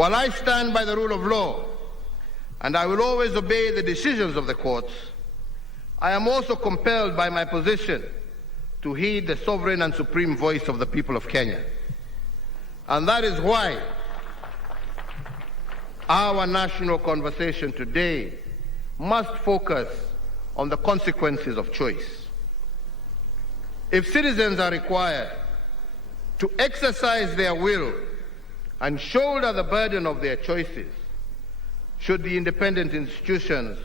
While I stand by the rule of law, and I will always obey the decisions of the courts, I am also compelled by my position to heed the sovereign and supreme voice of the people of Kenya. And that is why our national conversation today must focus on the consequences of choice. If citizens are required to exercise their will and shoulder the burden of their choices, should the independent institutions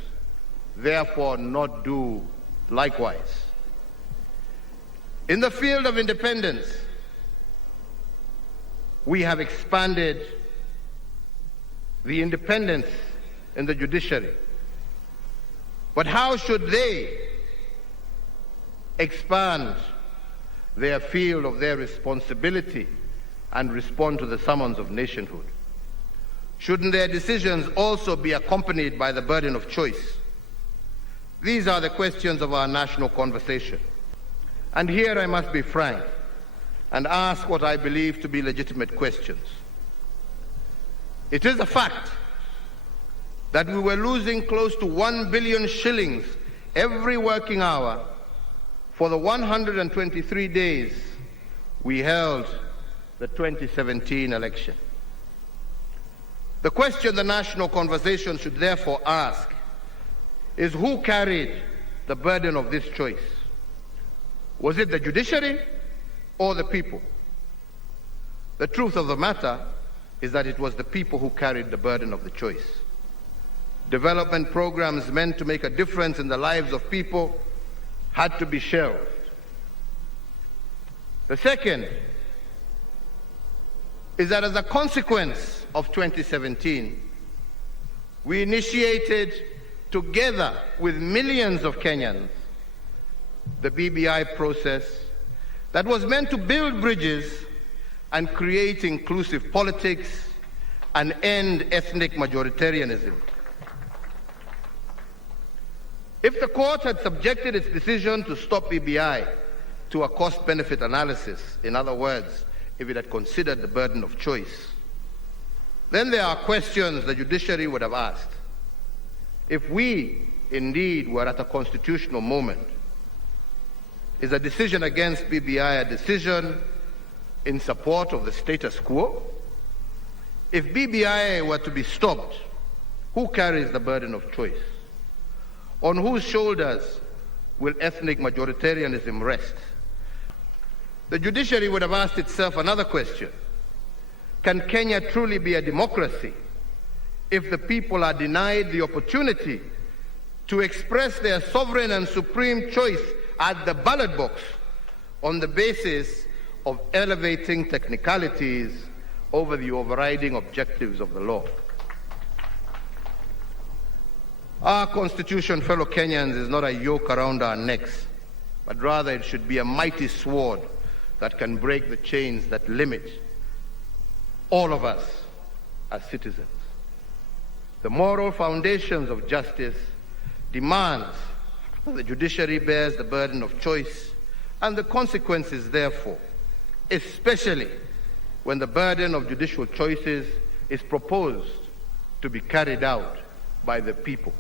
therefore not do likewise? In the field of independence, we have expanded the independence in the judiciary. But how should they expand their field of their responsibility and respond to the summons of nationhood? Shouldn't their decisions also be accompanied by the burden of choice? These are the questions of our national conversation. And here I must be frank and ask what I believe to be legitimate questions. It is a fact that we were losing close to 1 billion shillings every working hour for the 123 days we held the 2017 election. The question the national conversation should therefore ask is who carried the burden of this choice? Was it the judiciary or the people? The truth of the matter is that it was the people who carried the burden of the choice. Development programs meant to make a difference in the lives of people had to be shelved. The second is that as a consequence of 2017, we initiated, together with millions of Kenyans, the BBI process that was meant to build bridges and create inclusive politics and end ethnic majoritarianism. If the court had subjected its decision to stop BBI to a cost-benefit analysis, in other words, if it had considered the burden of choice, then there are questions the judiciary would have asked. If we indeed were at a constitutional moment, is a decision against BBI a decision in support of the status quo? If BBI were to be stopped, who carries the burden of choice? On whose shoulders will ethnic majoritarianism rest? The judiciary would have asked itself another question. Can Kenya truly be a democracy if the people are denied the opportunity to express their sovereign and supreme choice at the ballot box on the basis of elevating technicalities over the overriding objectives of the law? Our Constitution, fellow Kenyans, is not a yoke around our necks, but rather it should be a mighty sword that can break the chains that limit all of us as citizens. The moral foundations of justice demands that the judiciary bears the burden of choice and the consequences, therefore, especially when the burden of judicial choices is proposed to be carried out by the people.